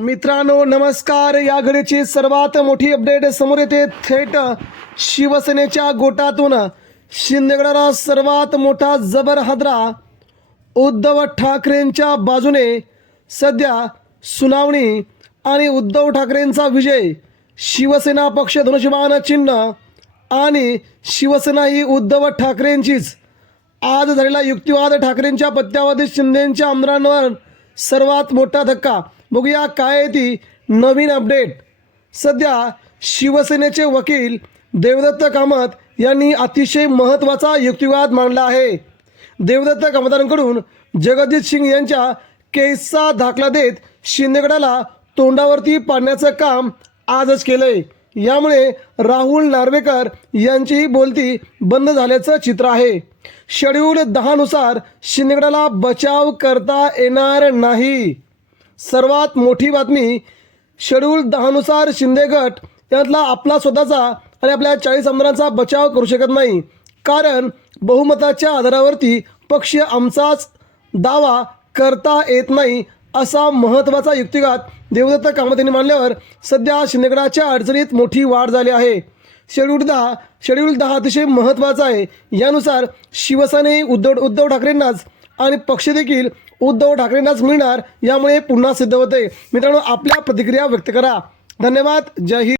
मित्रांनो नमस्कार. या घडीची सर्वात मोठी अपडेट समोर येते. थेट शिवसेनेच्या गोटातून शिंदेगडाला सर्वात मोठा जबर हादरा उद्धव ठाकरेंच्या बाजूने. सध्या सुनावणी आणि उद्धव ठाकरेंचा विजय शिवसेना पक्ष धनुष्यबाण चिन्ह आणि शिवसेना ही उद्धव ठाकरेंचीच. आज झालेला युक्तिवाद ठाकरेंच्या पत्त्यावधी शिंदेच्या आमदारांवर सर्वात मोठा धक्का. बघूया काय आहे ती नवीन अपडेट. सध्या शिवसेनेचे वकील देवदत्त कामत यांनी अतिशय महत्त्वाचा युक्तिवाद मांडला आहे. देवदत्त कामतांकडून जगजित सिंग यांच्या केसचा दाखला देत शिंदेगडाला तोंडावरती पाडण्याचं काम आजच केलंय. यामुळे राहुल नार्वेकर यांचीही बोलती बंद झाल्याचं चित्र आहे. शेड्यूल दहानुसार शिंदेगडाला बचाव करता येणार नाही. सर्वात मोठी बातमी शेड्यूल दहानुसार शिंदे गट यातला आपला स्वतःचा आणि आपल्या चाळीस आमदारांचा बचाव करू शकत नाही. कारण बहुमताच्या आधारावरती पक्ष आमचाच दावा करता येत नाही असा महत्त्वाचा युक्तिघात देवदत्त कामत यांनी मांडल्यावर सध्या शिंदेगडाच्या अडचणीत मोठी वाढ झाली आहे. शेड्यूल दहा शेड्यूल दहा अतिशय महत्त्वाचा आहे. यानुसार शिवसेने उद्धव उद्धव ठाकरेंनाच आणि पक्षदेखील उद्धव ठाकरेंनाच मिळणार यामुळे पुन्हा सिद्ध होते मित्रांनो आपल्या प्रतिक्रिया व्यक्त करा. धन्यवाद. जय हिंद.